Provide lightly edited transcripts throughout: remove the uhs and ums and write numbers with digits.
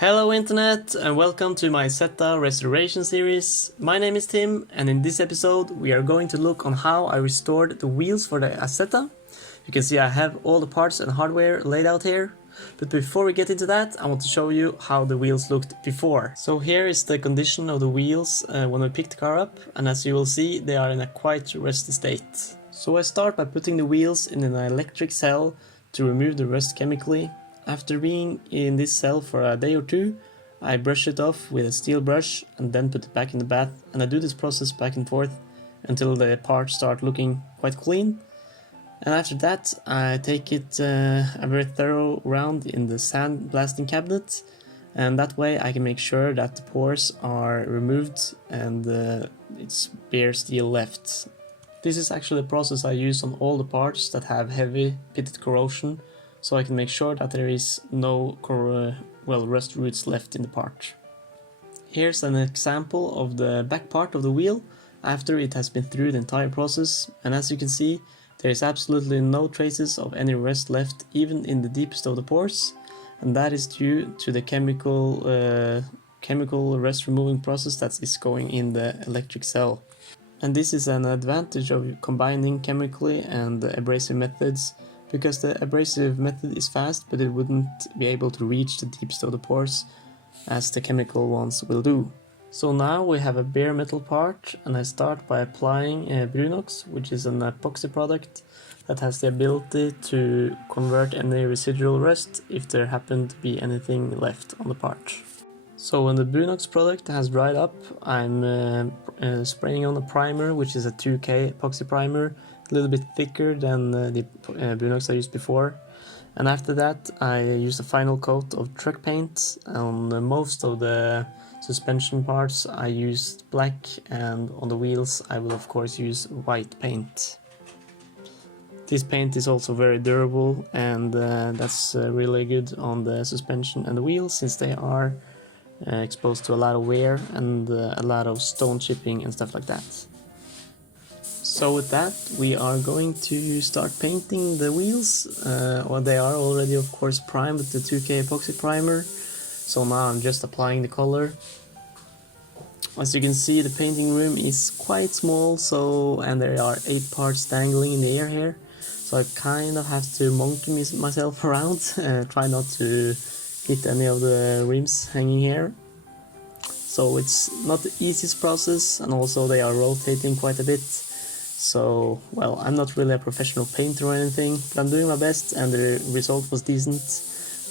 Hello Internet and welcome to my Isetta restoration series. My name is Thim and in this episode we are going to look on how I restored the wheels for the Isetta. You can see I have all the parts and hardware laid out here. But before we get into that, I want to show you how the wheels looked before. So here is the condition of the wheels when I picked the car up, and as you will see they are in a quite rusty state. So I start by putting the wheels in an electric cell to remove the rust chemically. After being in this cell for a day or two, I brush it off with a steel brush and then put it back in the bath, and I do this process back and forth until the parts start looking quite clean. And after that I take it a very thorough round in the sand blasting cabinet, and that way I can make sure that the pores are removed and it's bare steel left. This is actually a process I use on all the parts that have heavy pitted corrosion, so I can make sure that there is no rust roots left in the part. Here's an example of the back part of the wheel after it has been through the entire process, and as you can see there is absolutely no traces of any rust left even in the deepest of the pores, and that is due to the chemical rust removing process that is going in the electric cell. And this is an advantage of combining chemically and abrasive methods, because the abrasive method is fast but it wouldn't be able to reach the deepest of the pores as the chemical ones will do. So now we have a bare metal part, and I start by applying Brunox, which is an epoxy product that has the ability to convert any residual rust if there happen to be anything left on the part. So when the Brunox product has dried up, I'm spraying on a primer, which is a 2K epoxy primer, a little bit thicker than the Brunox I used before. And after that I use a final coat of truck paint. On most of the suspension parts I used black, and on the wheels I will of course use white paint. This paint is also very durable, and that's really good on the suspension and the wheels, since they are exposed to a lot of wear and a lot of stone chipping and stuff like that. So with that we are going to start painting the wheels. They are already of course primed with the 2K epoxy primer, so now I'm just applying the color. As you can see, the painting room is quite small, and there are 8 parts dangling in the air here, so I kind of have to monkey myself around, try not to hit any of the rims hanging here. So it's not the easiest process, and also they are rotating quite a bit. So, well, I'm not really a professional painter or anything, but I'm doing my best and the result was decent.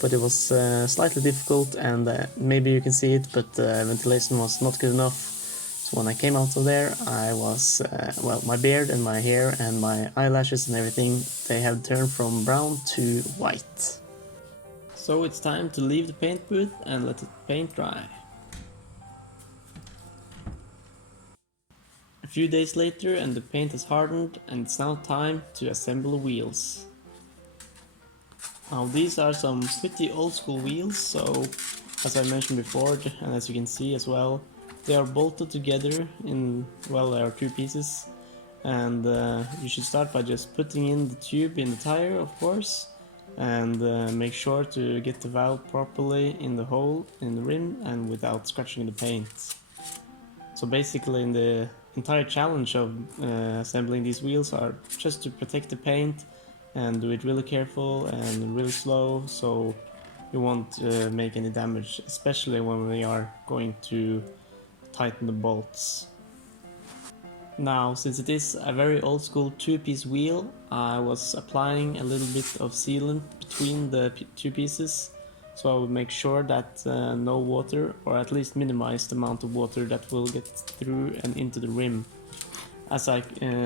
But it was slightly difficult, and maybe you can see it, but ventilation was not good enough. So when I came out of there, I was, my beard and my hair and my eyelashes and everything, they have turned from brown to white. So it's time to leave the paint booth and let the paint dry. A few days later and the paint has hardened, and it's now time to assemble the wheels. Now these are some pretty old school wheels, so as I mentioned before, and as you can see as well, they are bolted together in, well, there are 2 pieces, and you should start by just putting in the tube in the tire, of course, and make sure to get the valve properly in the hole in the rim and without scratching the paint. So basically in the entire challenge of assembling these wheels are just to protect the paint and do it really careful and really slow, so you won't make any damage, especially when we are going to tighten the bolts. Now, since it is a very old school 2-piece wheel, I was applying a little bit of sealant between the 2 pieces, so I would make sure that no water, or at least minimize the amount of water that will get through and into the rim. As I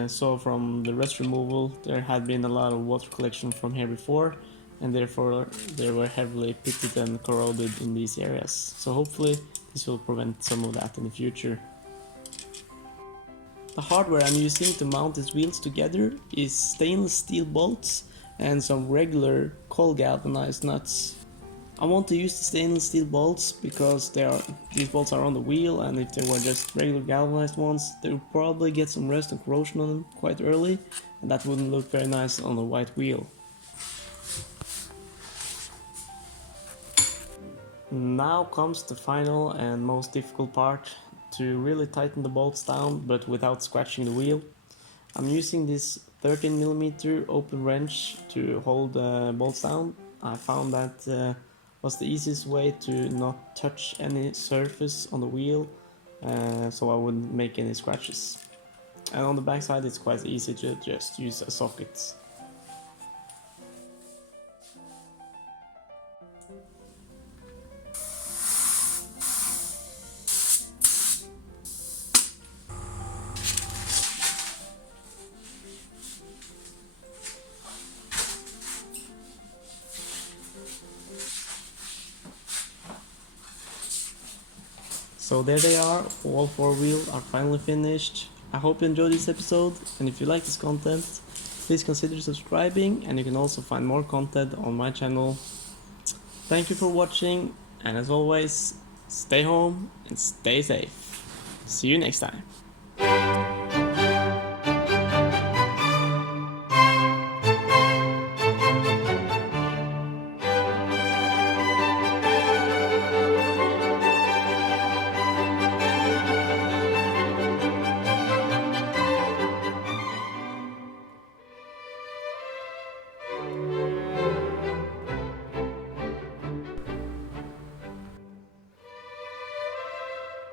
saw from the rust removal, there had been a lot of water collection from here before, and therefore they were heavily pitted and corroded in these areas. So hopefully this will prevent some of that in the future. The hardware I'm using to mount these wheels together is stainless steel bolts and some regular cold galvanized nuts. I want to use the stainless steel bolts because these bolts are on the wheel, and if they were just regular galvanized ones, they would probably get some rust and corrosion on them quite early, and that wouldn't look very nice on a white wheel. Now comes the final and most difficult part, to really tighten the bolts down but without scratching the wheel. I'm using this 13mm open wrench to hold the bolts down. I found that was the easiest way to not touch any surface on the wheel, so I wouldn't make any scratches. And on the back side it's quite easy to just use a socket. So there they are, all 4 wheels are finally finished. I hope you enjoyed this episode, and if you like this content, please consider subscribing, and you can also find more content on my channel. Thank you for watching, and as always, stay home and stay safe. See you next time.